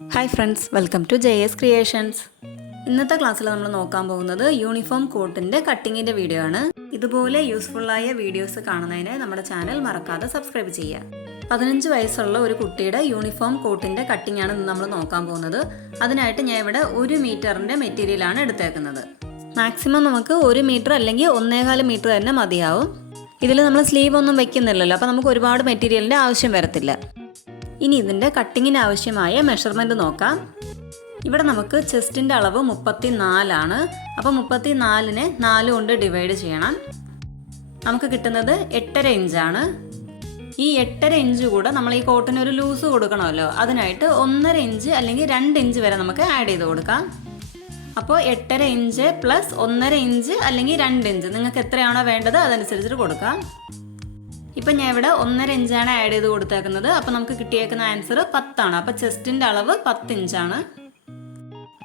Hi friends, welcome to JS creations. ഇന്നത്തെ ക്ലാസ്സിൽ നമ്മൾ നോക്കാൻ പോകുന്നത് യൂണിഫോം കോട്ടിൻ്റെ കട്ടിങ്ങിൻ്റെ വീഡിയോ ആണ്. ഇതുപോലെ യൂസ്ഫുള്ളായ വീഡിയോസ് കാണുന്നതിന് നമ്മുടെ ചാനൽ മറക്കാതെ സബ്സ്ക്രൈബ് ചെയ്യുക. 15 വയസ്സുള്ള ഒരു കുട്ടിയുടെ യൂണിഫോം കോട്ടിൻ്റെ കട്ടിംഗ് ആണ് ഇന്ന് നമ്മൾ നോക്കാൻ പോകുന്നത്. അതിനായിട്ട് ഞാൻ ഇവിടെ 1 മീറ്ററിൻ്റെ മെറ്റീരിയലാണ് എടുത്തേക്കുന്നത്. മാക്സിമം നമുക്ക് 1 മീറ്റർ അല്ലെങ്കിൽ 1.25 മീറ്റർ തന്നെ മതിയാവും. ഇതിൽ നമ്മൾ സ്ലീവ് ഒന്നും വെക്കുന്നില്ലല്ലോ, അപ്പോൾ നമുക്ക് ഒരുപാട് മെറ്റീരിയലിൻ്റെ ആവശ്യം വരത്തില്ല. ഇനി ഇതിൻ്റെ കട്ടിങ്ങിന് ആവശ്യമായ മെഷർമെൻറ്റ് നോക്കാം. ഇവിടെ നമുക്ക് ചെസ്റ്റിൻ്റെ അളവ് 34 അപ്പോൾ 34നെ 4 കൊണ്ട് ഡിവൈഡ് ചെയ്യണം. നമുക്ക് കിട്ടുന്നത് 8.5 ഇഞ്ചാണ്. ഈ 8.5 ഇഞ്ച് കൂടെ നമ്മൾ ഈ കോട്ടിന് ഒരു ലൂസ് കൊടുക്കണമല്ലോ, അതിനായിട്ട് 1.5 ഇഞ്ച് അല്ലെങ്കിൽ 2 ഇഞ്ച് വരെ നമുക്ക് ആഡ് ചെയ്ത് കൊടുക്കാം. അപ്പോൾ 8.5 ഇഞ്ച് പ്ലസ് 1.5 ഇഞ്ച് അല്ലെങ്കിൽ 2 ഇഞ്ച് നിങ്ങൾക്ക് എത്രയാണോ വേണ്ടത് അതനുസരിച്ചിട്ട് കൊടുക്കാം. ഇപ്പം ഞാൻ ഇവിടെ 1.5 ഇഞ്ചാണ് ആഡ് ചെയ്ത് കൊടുത്തേക്കുന്നത്. അപ്പോൾ നമുക്ക് കിട്ടിയേക്കുന്ന ആൻസർ 10 അപ്പോൾ ചെസ്റ്റിൻ്റെ അളവ് 10 ഇഞ്ചാണ്.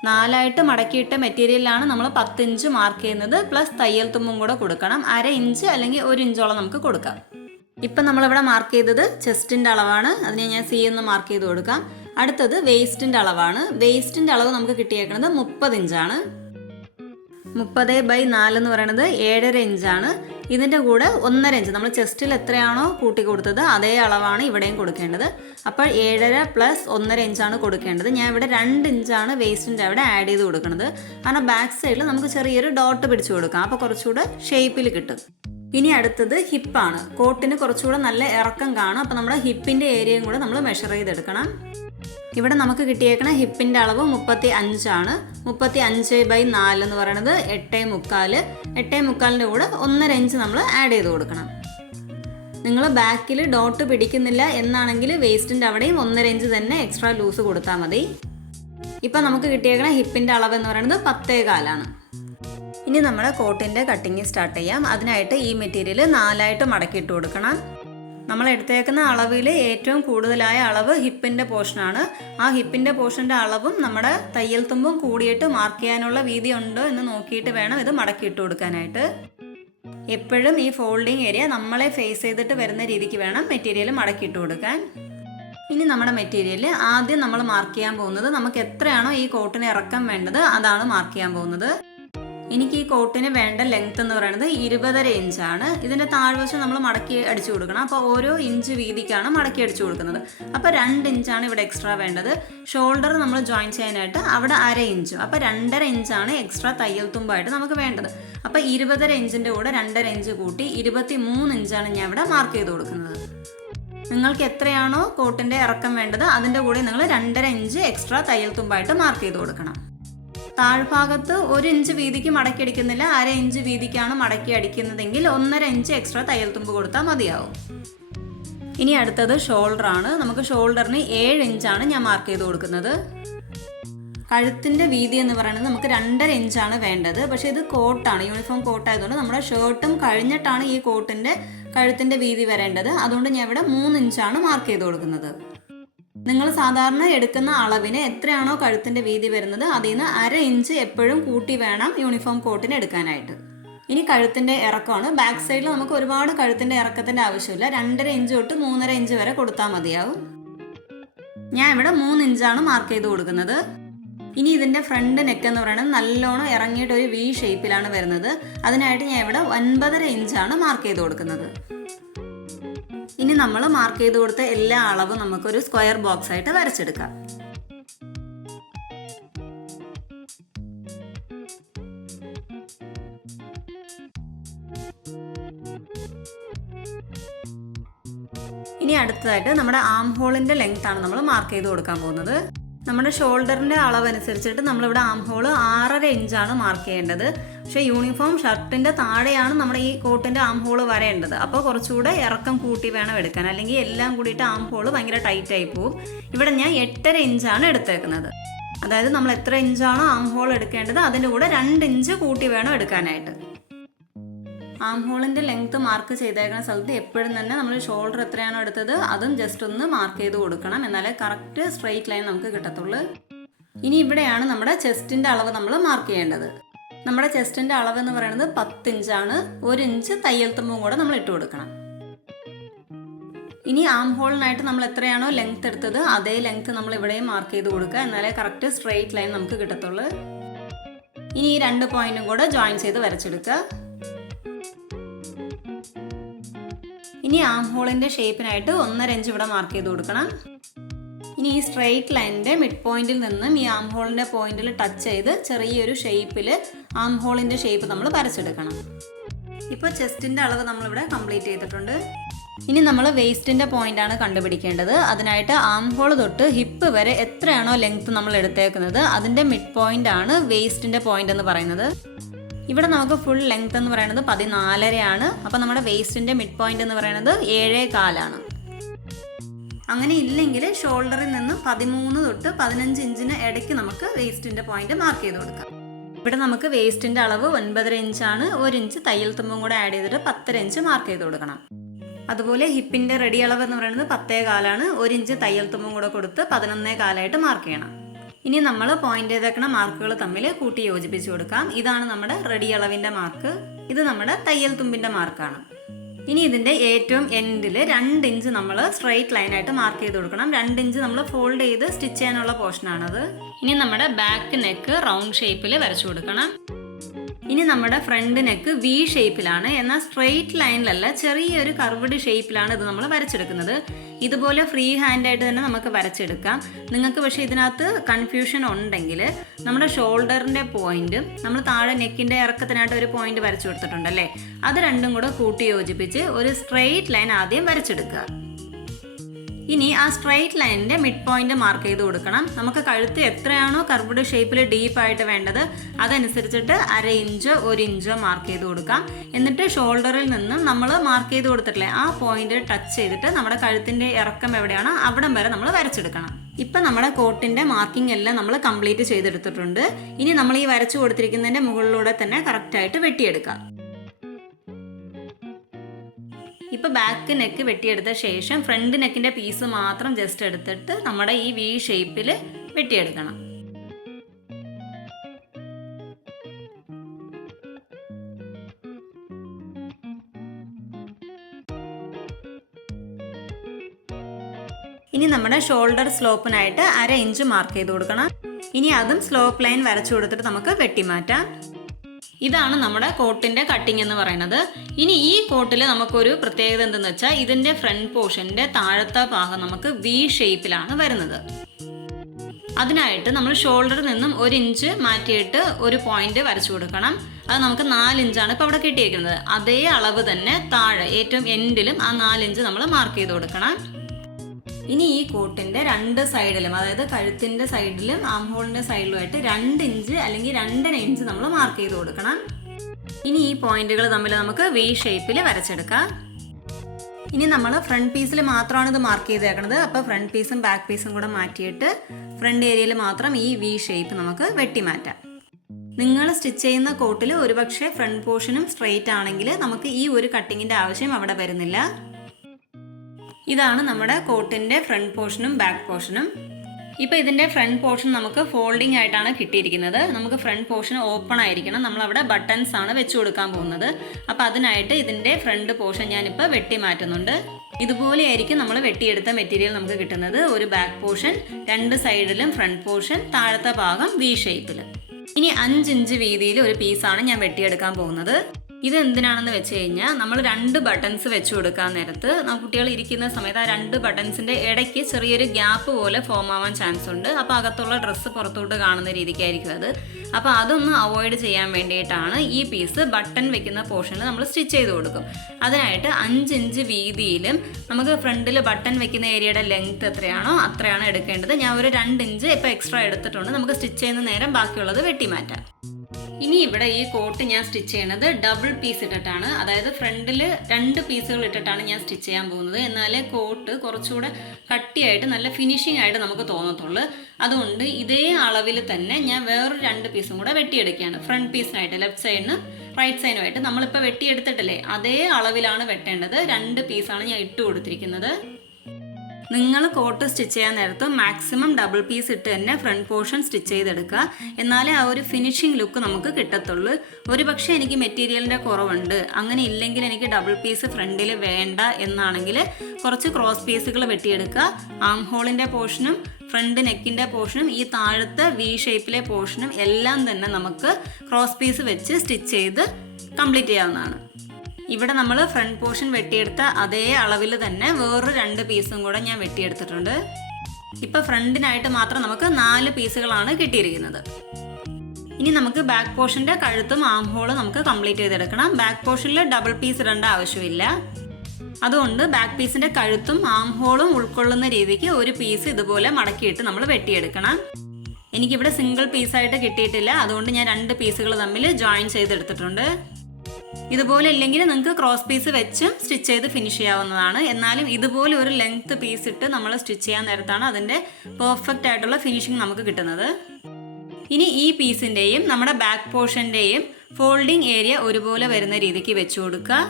4 മടക്കിയിട്ട മെറ്റീരിയലിലാണ് നമ്മൾ 10 ഇഞ്ച് മാർക്ക് ചെയ്യുന്നത്. പ്ലസ് തയ്യൽ തുമ്പും കൂടെ കൊടുക്കണം. 1/2 ഇഞ്ച് അല്ലെങ്കിൽ 1 ഇഞ്ചോളം നമുക്ക് കൊടുക്കാം. ഇപ്പം നമ്മളിവിടെ മാർക്ക് ചെയ്തത് ചെസ്റ്റിൻ്റെ അളവാണ്. അതിനെ ഞാൻ C എന്ന് മാർക്ക് ചെയ്ത് കൊടുക്കാം. അടുത്തത് വേസ്റ്റിൻ്റെ അളവാണ്. വേസ്റ്റിൻ്റെ അളവ് നമുക്ക് കിട്ടിയേക്കുന്നത് 30 ഇഞ്ചാണ്. 30/4 എന്ന് പറയുന്നത് 7.5 ഇഞ്ചാണ്. ഇതിൻ്റെ കൂടെ 1.5 ഇഞ്ച് നമ്മൾ ചെസ്റ്റിൽ എത്രയാണോ കൂട്ടി കൊടുത്തത് അതേ അളവാണ് ഇവിടെയും കൊടുക്കേണ്ടത്. അപ്പോൾ 7.5 പ്ലസ് 1.5 ഇഞ്ചാണ് കൊടുക്കേണ്ടത്. ഞാൻ ഇവിടെ 2 ഇഞ്ചാണ് വേസ്റ്റിൻ്റെ അവിടെ ആഡ് ചെയ്ത് കൊടുക്കുന്നത്. കാരണം ബാക്ക് സൈഡിൽ നമുക്ക് ചെറിയൊരു ഡോട്ട് പിടിച്ചു കൊടുക്കാം, അപ്പോൾ കുറച്ചുകൂടെ ഷേപ്പിൽ കിട്ടും. ഇനി അടുത്തത് ഹിപ്പാണ്. കോട്ടിന് കുറച്ചുകൂടെ നല്ല ഇറക്കം കാണും, അപ്പോൾ നമ്മുടെ ഹിപ്പിൻ്റെ ഏരിയയും കൂടെ നമ്മൾ മെഷർ ചെയ്തെടുക്കണം. ഇവിടെ നമുക്ക് കിട്ടിയേക്കണ ഹിപ്പിൻ്റെ അളവ് 35 35/4 എന്ന് പറയുന്നത് 8.25. 8.25ൻ്റെ കൂടെ 1.5 ഇഞ്ച് നമ്മൾ ആഡ് ചെയ്ത് കൊടുക്കണം. നിങ്ങൾ ബാക്കിൽ ഡോട്ട് പിടിക്കുന്നില്ല എന്നാണെങ്കിൽ വേസ്റ്റിൻ്റെ അവിടെയും 1.5 ഇഞ്ച് തന്നെ എക്സ്ട്രാ ലൂസ് കൊടുത്താൽ മതി. ഇപ്പം നമുക്ക് കിട്ടിയേക്കണ ഹിപ്പിൻ്റെ അളവ് എന്ന് പറയുന്നത് 10.25. ഇനി നമ്മുടെ കോട്ടിൻ്റെ കട്ടിങ് സ്റ്റാർട്ട് ചെയ്യാം. അതിനായിട്ട് ഈ മെറ്റീരിയൽ 4 മടക്കിയിട്ട് കൊടുക്കണം. നമ്മൾ എടുത്തേക്കുന്ന അളവിൽ ഏറ്റവും കൂടുതലായ അളവ് ഹിപ്പിൻ്റെ പോർഷനാണ്. ആ ഹിപ്പിൻ്റെ പോർഷൻ്റെ അളവും നമ്മുടെ തയ്യൽ തുമ്പും കൂടിയിട്ട് മാർക്ക് ചെയ്യാനുള്ള വീതി ഉണ്ടോ എന്ന് നോക്കിയിട്ട് വേണം ഇത് മടക്കിയിട്ട് കൊടുക്കാനായിട്ട്. എപ്പോഴും ഈ ഫോൾഡിങ് ഏരിയ നമ്മളെ ഫേസ് ചെയ്തിട്ട് വരുന്ന രീതിക്ക് വേണം മെറ്റീരിയൽ മടക്കിയിട്ട് കൊടുക്കാൻ. ഇനി നമ്മുടെ മെറ്റീരിയൽ ആദ്യം നമ്മൾ മാർക്ക് ചെയ്യാൻ പോകുന്നത് നമുക്ക് എത്രയാണോ ഈ കോട്ടിന് ഇറക്കം വേണ്ടത് അതാണ് മാർക്ക് ചെയ്യാൻ പോകുന്നത്. എനിക്ക് ഈ കോട്ടിന് വേണ്ട ലെങ്ത് എന്ന് പറയുന്നത് 20.5 ഇഞ്ചാണ്. ഇതിൻ്റെ താഴ്വശം നമ്മൾ മടക്കി അടിച്ചു കൊടുക്കണം. അപ്പോൾ ഓരോ ഇഞ്ച് വീതിക്കാണ് മടക്കി അടിച്ചു കൊടുക്കുന്നത്. അപ്പോൾ 2 ഇഞ്ചാണ് ഇവിടെ എക്സ്ട്രാ വേണ്ടത്. ഷോൾഡർ നമ്മൾ ജോയിൻ ചെയ്യാനായിട്ട് അവിടെ 1/2 ഇഞ്ചും, അപ്പോൾ 2.5 ഇഞ്ചാണ് എക്സ്ട്രാ തയ്യൽ തുമ്പായിട്ട് നമുക്ക് വേണ്ടത്. അപ്പോൾ 20.5 ഇഞ്ചിൻ്റെ കൂടെ 2.5 ഇഞ്ച് കൂട്ടി 23 ഇഞ്ചാണ് ഞാൻ ഇവിടെ മാർക്ക് ചെയ്ത് കൊടുക്കുന്നത്. നിങ്ങൾക്ക് എത്രയാണോ കോട്ടിൻ്റെ ഇറക്കം വേണ്ടത് അതിൻ്റെ കൂടെ നിങ്ങൾ 2.5 ഇഞ്ച് എക്സ്ട്രാ തയ്യൽ തുമ്പായിട്ട് മാർക്ക് ചെയ്ത് കൊടുക്കണം. താഴ്ഭാഗത്ത് 1 ഇഞ്ച് വീതിക്ക് മടക്കി അടിക്കുന്നില്ല, 1/2 ഇഞ്ച് വീതിക്കാണ് മടക്കി അടിക്കുന്നതെങ്കിൽ 1.5 ഇഞ്ച് എക്സ്ട്രാ തയ്യൽ തുമ്പ് കൊടുത്താൽ മതിയാവും. ഇനി അടുത്തത് ഷോൾഡറാണ്. നമുക്ക് ഷോൾഡറിന് 7 ഇഞ്ചാണ് ഞാൻ മാർക്ക് ചെയ്ത് കൊടുക്കുന്നത്. കഴുത്തിൻ്റെ വീതി എന്ന് പറയുന്നത് നമുക്ക് 2.5 ഇഞ്ചാണ് വേണ്ടത്. പക്ഷേ ഇത് കോട്ടാണ്, യൂണിഫോം കോട്ടായതുകൊണ്ട് നമ്മുടെ ഷർട്ടും കഴിഞ്ഞിട്ടാണ് ഈ കോട്ടിൻ്റെ കഴുത്തിൻ്റെ വീതി വരേണ്ടത്. അതുകൊണ്ട് ഞാൻ ഇവിടെ 3 ഇഞ്ചാണ് മാർക്ക് ചെയ്ത് കൊടുക്കുന്നത്. നിങ്ങൾ സാധാരണ എടുക്കുന്ന അളവിന് എത്രയാണോ കഴുത്തിൻ്റെ വീതി വരുന്നത് അതിൽ നിന്ന് 1/2 ഇഞ്ച് എപ്പോഴും കൂട്ടി വേണം യൂണിഫോം കോട്ടിന് എടുക്കാനായിട്ട്. ഇനി കഴുത്തിൻ്റെ ഇറക്കമാണ്. ബാക്ക് സൈഡിൽ നമുക്ക് ഒരുപാട് കഴുത്തിൻ്റെ ഇറക്കത്തിൻ്റെ ആവശ്യമില്ല. 2.5 ഇഞ്ച് തൊട്ട് 3.5 ഇഞ്ച് വരെ കൊടുത്താൽ മതിയാവും. ഞാൻ ഇവിടെ 3 ഇഞ്ചാണ് മാർക്ക് ചെയ്ത് കൊടുക്കുന്നത്. ഇനി ഇതിൻ്റെ ഫ്രണ്ട് നെക്ക് എന്ന് പറയുന്നത് നല്ലോണം ഇറങ്ങിയിട്ട് ഒരു V ഷേപ്പിലാണ് വരുന്നത്. അതിനായിട്ട് ഞാൻ ഇവിടെ 9.5 ഇഞ്ചാണ് മാർക്ക് ചെയ്ത് കൊടുക്കുന്നത്. ഇനി നമ്മൾ മാർക്ക് ചെയ്ത് കൊടുത്ത എല്ലാ അളവും നമുക്കൊരു സ്ക്വയർ ബോക്സ് ആയിട്ട് വരച്ചെടുക്കാം. ഇനി അടുത്തതായിട്ട് നമ്മുടെ ആം ഹോളിൻ്റെ ലെങ്ത് ആണ് നമ്മൾ മാർക്ക് ചെയ്ത് കൊടുക്കാൻ പോകുന്നത്. നമ്മുടെ ഷോൾഡറിൻ്റെ അളവനുസരിച്ചിട്ട് നമ്മളിവിടെ ആം ഹോൾ 6.5 ഇഞ്ചാണ് മാർക്ക് ചെയ്യേണ്ടത്. പക്ഷേ യൂണിഫോം ഷർട്ടിൻ്റെ താഴെയാണ് നമ്മുടെ ഈ കോട്ടിൻ്റെ ആം ഹോൾ വരേണ്ടത്. അപ്പോൾ കുറച്ചുകൂടെ ഇറക്കം കൂട്ടി വേണം എടുക്കാൻ, അല്ലെങ്കിൽ എല്ലാം കൂടിയിട്ട് ആം ഹോൾ ഭയങ്കര ടൈറ്റായി പോവും. ഇവിടെ ഞാൻ 8.5 ഇഞ്ചാണ് എടുത്തേക്കുന്നത്. അതായത് നമ്മൾ എത്ര ഇഞ്ചാണോ ആം ഹോൾ എടുക്കേണ്ടത് അതിൻ്റെ കൂടെ 2 ഇഞ്ച് കൂട്ടി വേണം എടുക്കാനായിട്ട്. ആം ഹോളിൻ്റെ ലെങ്ത്ത് മാർക്ക് ചെയ്തേക്കുന്ന സ്ഥലത്ത് എപ്പോഴും തന്നെ നമ്മൾ ഷോൾഡർ എത്രയാണോ എടുത്തത് അതും ജസ്റ്റ് ഒന്ന് മാർക്ക് ചെയ്ത് കൊടുക്കണം, എന്നാലേ കറക്റ്റ് സ്ട്രെയിറ്റ് ലൈൻ നമുക്ക് കിട്ടത്തുള്ളൂ. ഇനി ഇവിടെയാണ് നമ്മുടെ ചെസ്റ്റിൻ്റെ അളവ് നമ്മൾ മാർക്ക് ചെയ്യേണ്ടത്. നമ്മുടെ ചെസ്റ്റിൻ്റെ അളവ് എന്ന് പറയുന്നത് 10 ഇഞ്ചാണ്. 1 ഇഞ്ച് തയ്യൽ തുമ്പും കൂടെ നമ്മൾ ഇട്ട് കൊടുക്കണം. ഇനി ആം ഹോളിനായിട്ട് നമ്മൾ എത്രയാണോ ലെങ്ത് എടുത്തത് അതേ ലെങ്ത് നമ്മൾ ഇവിടെയും മാർക്ക് ചെയ്ത് കൊടുക്കുക. എന്നാലേ കറക്റ്റ് സ്ട്രെയിറ്റ് ലൈൻ നമുക്ക് കിട്ടത്തുള്ളൂ. ഇനി ഈ 2 പോയിന്റും കൂടെ ജോയിൻ ചെയ്ത് വരച്ചെടുക്കുക. ഇനി ആം ഹോളിൻ്റെ ഷേപ്പിനായിട്ട് 1.5 ഇഞ്ച് ഇവിടെ മാർക്ക് ചെയ്ത് കൊടുക്കണം. ഇനി ഈ സ്ട്രെയിറ്റ് ലൈനിൻ്റെ മിഡ് പോയിന്റിൽ നിന്നും ഈ ആം ഹോളിൻ്റെ പോയിന്റിൽ ടച്ച് ചെയ്ത് ചെറിയൊരു ഷേപ്പിൽ ആം ഹോളിൻ്റെ ഷേപ്പ് നമ്മൾ വരച്ചെടുക്കണം. ഇപ്പോൾ ചെസ്റ്റിൻ്റെ അളവ് നമ്മളിവിടെ കംപ്ലീറ്റ് ചെയ്തിട്ടുണ്ട്. ഇനി നമ്മൾ വേസ്റ്റിൻ്റെ പോയിന്റാണ് കണ്ടുപിടിക്കേണ്ടത്. അതിനായിട്ട് ആം ഹോൾ തൊട്ട് ഹിപ്പ് വരെ എത്രയാണോ ലെങ്ത് നമ്മൾ എടുത്തേക്കുന്നത് അതിൻ്റെ മിഡ് പോയിന്റ് ആണ് വേസ്റ്റിൻ്റെ പോയിന്റ് എന്ന് പറയുന്നത്. ഇവിടെ നമുക്ക് ഫുൾ ലെങ്ത് എന്ന് പറയുന്നത് 14.5 ആണ്. അപ്പോൾ നമ്മുടെ വേസ്റ്റിൻ്റെ മിഡ് പോയിന്റ് എന്ന് പറയുന്നത് 7.25 ആണ്. അങ്ങനെ ഇല്ലെങ്കിൽ ഷോൾഡറിൽ നിന്ന് 13 തൊട്ട് 15 ഇഞ്ചിന് ഇടയ്ക്ക് നമുക്ക് വേസ്റ്റിൻ്റെ പോയിന്റ് മാർക്ക് ചെയ്ത് കൊടുക്കാം. ഇവിടെ നമുക്ക് വേസ്റ്റിൻ്റെ അളവ് 9.5 ഇഞ്ചാണ്. 1 ഇഞ്ച് തയ്യൽ തുമ്പും കൂടെ ആഡ് ചെയ്തിട്ട് 10.5 ഇഞ്ച് മാർക്ക് ചെയ്ത് കൊടുക്കണം. അതുപോലെ ഹിപ്പിൻ്റെ റെഡി അളവ് എന്ന് പറയുന്നത് 10.25 ആണ്. 1 ഇഞ്ച് തയ്യൽ തുമ്പും കൂടെ കൊടുത്ത് 11.25 മാർക്ക് ചെയ്യണം. ഇനി നമ്മൾ പോയിന്റ് ചെയ്തേക്കുന്ന മാർക്കുകൾ തമ്മിൽ കൂട്ടി യോജിപ്പിച്ച് കൊടുക്കാം. ഇതാണ് നമ്മുടെ റെഡി അളവിൻ്റെ മാർക്ക്. ഇത് നമ്മുടെ തയ്യൽ തുമ്പിൻ്റെ മാർക്കാണ്. ഇനി ഇതിൻ്റെ ഏറ്റവും എൻഡിൽ 2 ഇഞ്ച് നമ്മൾ സ്ട്രെയിറ്റ് ലൈനായിട്ട് മാർക്ക് ചെയ്ത് കൊടുക്കണം. 2 ഇഞ്ച് നമ്മൾ ഫോൾഡ് ചെയ്ത് സ്റ്റിച്ച് ചെയ്യാനുള്ള പോർഷനാണത്. ഇനി നമ്മുടെ ബാക്ക് നെക്ക് റൗണ്ട് ഷേപ്പിൽ വരച്ചു കൊടുക്കണം. ഇനി നമ്മുടെ ഫ്രണ്ട് നെക്ക് വി ഷേപ്പിലാണ്. എന്നാൽ സ്ട്രെയിറ്റ് ലൈനിലല്ല, ചെറിയൊരു കർവ്ഡ് ഷേപ്പിലാണ് ഇത് നമ്മൾ വരച്ചെടുക്കുന്നത്. ഇതുപോലെ ഫ്രീ ഹാൻഡായിട്ട് തന്നെ നമുക്ക് വരച്ചെടുക്കാം. നിങ്ങൾക്ക് പക്ഷേ ഇതിനകത്ത് കൺഫ്യൂഷൻ ഉണ്ടെങ്കിൽ നമ്മുടെ ഷോൾഡറിൻ്റെ പോയിന്റും നമ്മൾ താഴെ നെക്കിൻ്റെ ഇറക്കത്തിനായിട്ട് ഒരു പോയിന്റ് വരച്ചു കൊടുത്തിട്ടുണ്ടല്ലേ, അത് രണ്ടും കൂടെ കൂട്ടി യോജിപ്പിച്ച് ഒരു സ്ട്രെയിറ്റ് ലൈൻ ആദ്യം വരച്ചെടുക്കുക. ഇനി ആ സ്ട്രെയിറ്റ് ലൈനിൻ്റെ മിഡ് പോയിന്റ് മാർക്ക് ചെയ്ത് കൊടുക്കണം. നമുക്ക് കഴുത്ത് എത്രയാണോ കർവ്ഡ് ഷേപ്പിൽ ഡീപ്പായിട്ട് വേണ്ടത് അതനുസരിച്ചിട്ട് 1/2 ഇഞ്ചോ 1 ഇഞ്ചോ മാർക്ക് ചെയ്ത് കൊടുക്കാം. എന്നിട്ട് ഷോൾഡറിൽ നിന്നും നമ്മൾ മാർക്ക് ചെയ്ത് കൊടുത്തിട്ടില്ലേ ആ പോയിന്റ് ടച്ച് ചെയ്തിട്ട് നമ്മുടെ കഴുത്തിൻ്റെ ഇറക്കം എവിടെയാണോ അവിടം വരെ നമ്മൾ വരച്ചെടുക്കണം. ഇപ്പം നമ്മുടെ കോട്ടിൻ്റെ മാർക്കിംഗ് എല്ലാം നമ്മൾ കംപ്ലീറ്റ് ചെയ്തെടുത്തിട്ടുണ്ട്. ഇനി നമ്മൾ ഈ വരച്ചു കൊടുത്തിരിക്കുന്നതിൻ്റെ മുകളിലൂടെ തന്നെ കറക്റ്റായിട്ട് വെട്ടിയെടുക്കാം. ഇപ്പോൾ ബാക്ക് നെക്ക് വെട്ടിയെടുത്ത ശേഷം ഫ്രണ്ട് നെക്കിൻ്റെ പീസ് മാത്രം ജസ്റ്റ് എടുത്തിട്ട് നമ്മുടെ ഈ വി ഷേപ്പിൽ വെട്ടിയെടുക്കണം. ഇനി നമ്മുടെ ഷോൾഡർ സ്ലോപ്പിനായിട്ട് 1/2 ഇഞ്ച് മാർക്ക് ചെയ്ത് കൊടുക്കണം. ഇനി അതും സ്ലോപ്പ് ലൈൻ വരച്ചു കൊടുത്തിട്ട് നമുക്ക് വെട്ടിമാറ്റാം. ഇതാണ് നമ്മുടെ കോട്ടിൻ്റെ കട്ടിങ് എന്ന് പറയുന്നത്. ഇനി ഈ കോട്ടിൽ നമുക്കൊരു പ്രത്യേകത എന്തെന്ന് വെച്ചാൽ ഇതിൻ്റെ ഫ്രണ്ട് പോർഷൻ്റെ താഴത്തെ ഭാഗം നമുക്ക് വി ഷേപ്പിലാണ് വരുന്നത്. അതിനായിട്ട് നമ്മൾ ഷോൾഡറിൽ നിന്നും 1 ഇഞ്ച് മാറ്റിയിട്ട് ഒരു പോയിന്റ് വരച്ചു കൊടുക്കണം. അത് നമുക്ക് 4 ഇഞ്ചാണ് ഇപ്പോൾ അവിടെ കിട്ടിയിരിക്കുന്നത്. അതേ അളവ് തന്നെ താഴെ ഏറ്റവും എൻഡിലും ആ 4 ഇഞ്ച് നമ്മൾ മാർക്ക് ചെയ്ത് കൊടുക്കണം. ഇനി ഈ കോട്ടിൻ്റെ 2 സൈഡിലും, അതായത് കഴുത്തിൻ്റെ സൈഡിലും ആം ഹോളിൻ്റെ സൈഡിലുമായിട്ട് 2 ഇഞ്ച് അല്ലെങ്കിൽ 2.5 ഇഞ്ച് നമ്മൾ മാർക്ക് ചെയ്ത് കൊടുക്കണം. ഇനി ഈ പോയിന്റുകൾ തമ്മിൽ നമുക്ക് വി ഷേപ്പിൽ വരച്ചെടുക്കാം. ഇനി നമ്മൾ ഫ്രണ്ട് പീസിൽ മാത്രമാണ് ഇത് മാർക്ക് ചെയ്തേക്കുന്നത്. അപ്പോൾ ഫ്രണ്ട് പീസും ബാക്ക് പീസും കൂടെ മാറ്റിയിട്ട് ഫ്രണ്ട് ഏരിയയിൽ മാത്രം ഈ വി ഷേപ്പ് നമുക്ക് വെട്ടിമാറ്റാം. നിങ്ങൾ സ്റ്റിച്ച് ചെയ്യുന്ന കോട്ടിൽ ഒരുപക്ഷെ ഫ്രണ്ട് പോർഷനും സ്ട്രെയിറ്റ് ആണെങ്കിൽ നമുക്ക് ഈ ഒരു കട്ടിങ്ങിൻ്റെ ആവശ്യം അവിടെ വരുന്നില്ല. ഇതാണ് നമ്മുടെ കോട്ടിൻ്റെ ഫ്രണ്ട് പോർഷനും ബാക്ക് പോർഷനും. ഇപ്പോൾ ഇതിൻ്റെ ഫ്രണ്ട് പോർഷൻ നമുക്ക് ഫോൾഡിംഗ് ആയിട്ടാണ് കിട്ടിയിരിക്കുന്നത്. നമുക്ക് ഫ്രണ്ട് പോർഷൻ ഓപ്പൺ ആയിരിക്കണം. നമ്മളവിടെ ബട്ടൺസ് ആണ് വെച്ച് കൊടുക്കാൻ പോകുന്നത്. അപ്പോൾ അതിനായിട്ട് ഇതിൻ്റെ ഫ്രണ്ട് പോർഷൻ ഞാനിപ്പോൾ വെട്ടി മാറ്റുന്നുണ്ട്. ഇതുപോലെയായിരിക്കും നമ്മൾ വെട്ടിയെടുത്ത മെറ്റീരിയൽ നമുക്ക് കിട്ടുന്നത്. ഒരു ബാക്ക് പോർഷൻ, 2 സൈഡിലും ഫ്രണ്ട് പോർഷൻ, താഴത്തെ ഭാഗം വി ഷേപ്പിൽ. ഇനി 5 ഇഞ്ച് വീതിയിൽ ഒരു പീസാണ് ഞാൻ വെട്ടിയെടുക്കാൻ പോകുന്നത്. ഇത് എന്തിനാണെന്ന് വെച്ച് കഴിഞ്ഞാൽ നമ്മൾ 2 ബട്ടൺസ് വെച്ച് കൊടുക്കാൻ നേരത്ത് കുട്ടികൾ ഇരിക്കുന്ന സമയത്ത് ആ 2 ബട്ടൺസിൻ്റെ ഇടയ്ക്ക് ചെറിയൊരു ഗ്യാപ്പ് പോലെ ഫോം ആവാൻ ചാൻസ് ഉണ്ട്. അപ്പോൾ അകത്തുള്ള ഡ്രസ്സ് പുറത്തോട്ട് കാണുന്ന രീതിക്കായിരിക്കും അത്. അപ്പോൾ അതൊന്ന് അവോയ്ഡ് ചെയ്യാൻ വേണ്ടിയിട്ടാണ് ഈ പീസ് ബട്ടൺ വെക്കുന്ന പോർഷനിൽ നമ്മൾ സ്റ്റിച്ച് ചെയ്ത് കൊടുക്കും. അതിനായിട്ട് 5 ഇഞ്ച് വീതിയിലും നമുക്ക് ഫ്രണ്ടിൽ ബട്ടൺ വെക്കുന്ന ഏരിയയുടെ ലെങ്ത് എത്രയാണോ അത്രയാണ് എടുക്കേണ്ടത്. ഞാൻ ഒരു 2 ഇഞ്ച് ഇപ്പോൾ എക്സ്ട്രാ എടുത്തിട്ടുണ്ട്. നമുക്ക് സ്റ്റിച്ച് ചെയ്യുന്ന നേരം ബാക്കിയുള്ളത് വെട്ടിമാറ്റാം. ഇനി ഇവിടെ ഈ കോട്ട് ഞാൻ സ്റ്റിച്ച് ചെയ്യണത് ഡബിൾ പീസ് ഇട്ടിട്ടാണ്. അതായത് ഫ്രണ്ടിൽ 2 പീസുകൾ ഇട്ടിട്ടാണ് ഞാൻ സ്റ്റിച്ച് ചെയ്യാൻ പോകുന്നത്. എന്നാലേ കോട്ട് കുറച്ചുകൂടെ കട്ടിയായിട്ട് നല്ല ഫിനിഷിംഗ് ആയിട്ട് നമുക്ക് തോന്നത്തുള്ളൂ. അതുകൊണ്ട് ഇതേ അളവിൽ തന്നെ ഞാൻ വേറൊരു 2 പീസും കൂടെ വെട്ടിയെടുക്കുകയാണ്. ഫ്രണ്ട് പീസിനായിട്ട് ലെഫ്റ്റ് സൈഡിനും റൈറ്റ് സൈഡിനുമായിട്ട് നമ്മളിപ്പോൾ വെട്ടിയെടുത്തിട്ടില്ലേ അതേ അളവിലാണ് വെട്ടേണ്ടത്. 2 പീസാണ് ഞാൻ ഇട്ട് കൊടുത്തിരിക്കുന്നത്. നിങ്ങൾ കോട്ട് സ്റ്റിച്ച് ചെയ്യാൻ നേരത്ത് മാക്സിമം ഡബിൾ പീസ് ഇട്ട് തന്നെ ഫ്രണ്ട് പോർഷൻ സ്റ്റിച്ച് ചെയ്തെടുക്കുക. എന്നാലേ ആ ഒരു ഫിനിഷിംഗ് ലുക്ക് നമുക്ക് കിട്ടത്തുള്ളൂ. ഒരു പക്ഷേ എനിക്ക് മെറ്റീരിയലിൻ്റെ കുറവുണ്ട്, അങ്ങനെ ഇല്ലെങ്കിൽ എനിക്ക് ഡബിൾ പീസ് ഫ്രണ്ടിൽ വേണ്ട എന്നാണെങ്കിൽ കുറച്ച് ക്രോസ് പീസുകൾ വെട്ടിയെടുക്കുക. ആം ഹോളിൻ്റെ പോർഷനും ഫ്രണ്ട് നെക്കിൻ്റെ പോർഷനും ഈ താഴത്തെ വി ഷേപ്പിലെ പോർഷനും എല്ലാം തന്നെ നമുക്ക് ക്രോസ് പീസ് വെച്ച് സ്റ്റിച്ച് ചെയ്ത് കംപ്ലീറ്റ് ചെയ്യാവുന്നതാണ്. ഇവിടെ നമ്മൾ ഫ്രണ്ട് പോർഷൻ വെട്ടിയെടുത്ത അതേ അളവിൽ തന്നെ വേറൊരു 2 പീസും കൂടെ ഞാൻ വെട്ടിയെടുത്തിട്ടുണ്ട്. ഇപ്പോൾ ഫ്രണ്ടിനായിട്ട് മാത്രം നമുക്ക് 4 പീസുകളാണ് കിട്ടിയിരിക്കുന്നത്. ഇനി നമുക്ക് ബാക്ക് പോർഷൻ്റെ കഴുത്തും ആം ഹോളും നമുക്ക് കംപ്ലീറ്റ് ചെയ്തെടുക്കണം. ബാക്ക് പോർഷനിൽ ഡബിൾ പീസ് ഇടേണ്ട ആവശ്യമില്ല. അതുകൊണ്ട് ബാക്ക് പീസിൻ്റെ കഴുത്തും ആം ഹോളും ഉൾക്കൊള്ളുന്ന രീതിക്ക് ഒരു പീസ് ഇതുപോലെ മടക്കിയിട്ട് നമ്മൾ വെട്ടിയെടുക്കണം. എനിക്കിവിടെ സിംഗിൾ പീസായിട്ട് കിട്ടിയിട്ടില്ല, അതുകൊണ്ട് ഞാൻ 2 പീസുകൾ തമ്മിൽ ജോയിൻ ചെയ്തെടുത്തിട്ടുണ്ട്. ഇതുപോലെ ഇല്ലെങ്കിൽ നിങ്ങൾക്ക് ക്രോസ് പീസ് വെച്ചും സ്റ്റിച്ച് ചെയ്ത് ഫിനിഷ് ചെയ്യാവുന്നതാണ്. എന്നാലും ഇതുപോലെ ഒരു ലെങ്ത് പീസ് ഇട്ട് നമ്മൾ സ്റ്റിച്ച് ചെയ്യാൻ നേരത്താണ് അതിൻ്റെ പെർഫെക്റ്റ് ആയിട്ടുള്ള ഫിനിഷിങ് നമുക്ക് കിട്ടുന്നത്. ഇനി ഈ പീസിൻ്റെയും നമ്മുടെ ബാക്ക് പോർഷൻ്റെയും ഫോൾഡിങ് ഏരിയ ഒരുപോലെ വരുന്ന രീതിക്ക് വെച്ച് കൊടുക്കുക.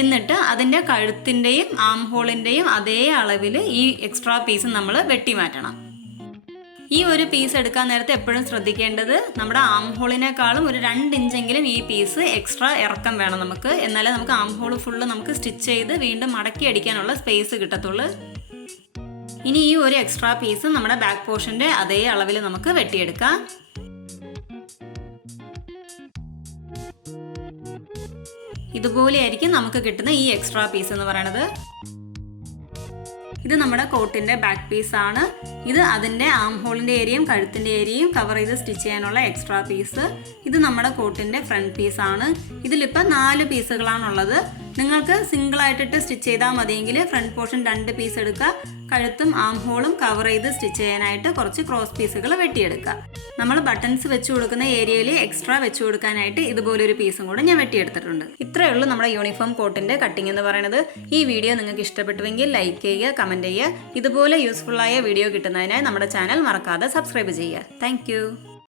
എന്നിട്ട് അതിൻ്റെ കഴുത്തിൻ്റെയും ആം ഹോളിൻ്റെയും അതേ അളവിൽ ഈ എക്സ്ട്രാ പീസ് നമ്മൾ വെട്ടി മാറ്റണം. ഈ ഒരു പീസ് എടുക്കാൻ നേരത്തെ എപ്പോഴും ശ്രദ്ധിക്കേണ്ടത് നമ്മുടെ ആം ഹോളിനേക്കാളും ഒരു 2 ഇഞ്ചെങ്കിലും ഈ പീസ് എക്സ്ട്രാ ഇറക്കം വേണം നമുക്ക്. എന്നാലേ നമുക്ക് ആം ഹോൾ ഫുള്ള് നമുക്ക് സ്റ്റിച്ച് ചെയ്ത് വീണ്ടും മടക്കി അടിക്കാനുള്ള സ്പേസ് കിട്ടത്തുള്ളൂ. ഇനി ഈ ഒരു എക്സ്ട്രാ പീസ് നമ്മുടെ ബാക്ക് പോർഷൻ്റെ അതേ അളവിൽ നമുക്ക് വെട്ടിയെടുക്കാം. ഇതുപോലെയായിരിക്കും നമുക്ക് കിട്ടുന്ന ഈ എക്സ്ട്രാ പീസ് എന്ന് പറയുന്നത്. ഇത് നമ്മുടെ കോട്ടിൻ്റെ ബാക്ക് പീസാണ്. ഇത് അതിൻ്റെ ആം ഹോളിൻ്റെ ഏരിയയും കഴുത്തിൻ്റെ ഏരിയയും കവർ ചെയ്ത് സ്റ്റിച്ച് ചെയ്യാനുള്ള എക്സ്ട്രാ പീസ്. ഇത് നമ്മുടെ കോട്ടിൻ്റെ ഫ്രണ്ട് പീസാണ്. ഇതിലിപ്പോൾ 4 പീസുകളാണുള്ളത്. നിങ്ങൾക്ക് സിംഗിളായിട്ടിട്ട് സ്റ്റിച്ച് ചെയ്താൽ മതിയെങ്കിൽ ഫ്രണ്ട് പോർഷൻ 2 പീസ് എടുക്കുക. കഴുത്തും ആം ഹോളും കവർ ചെയ്ത് സ്റ്റിച്ച് ചെയ്യാനായിട്ട് കുറച്ച് ക്രോസ് പീസുകൾ വെട്ടിയെടുക്കുക. നമ്മൾ ബട്ടൺസ് വെച്ച് കൊടുക്കുന്ന ഏരിയയിൽ എക്സ്ട്രാ വെച്ച് കൊടുക്കാനായിട്ട് ഇതുപോലൊരു പീസും കൂടെ ഞാൻ വെട്ടിയെടുത്തിട്ടുണ്ട്. ഇത്രയേ ഉള്ളൂ നമ്മുടെ യൂണിഫോം കോട്ടിൻ്റെ കട്ടിംഗ് എന്ന് പറയുന്നത്. ഈ വീഡിയോ നിങ്ങൾക്ക് ഇഷ്ടപ്പെട്ടുവെങ്കിൽ ലൈക്ക് ചെയ്യുക, കമൻറ്റ് ചെയ്യുക. ഇതുപോലെ യൂസ്ഫുള്ളായ വീഡിയോ കിട്ടുന്നതിനായി നമ്മുടെ ചാനൽ മറക്കാതെ സബ്സ്ക്രൈബ് ചെയ്യുക. താങ്ക്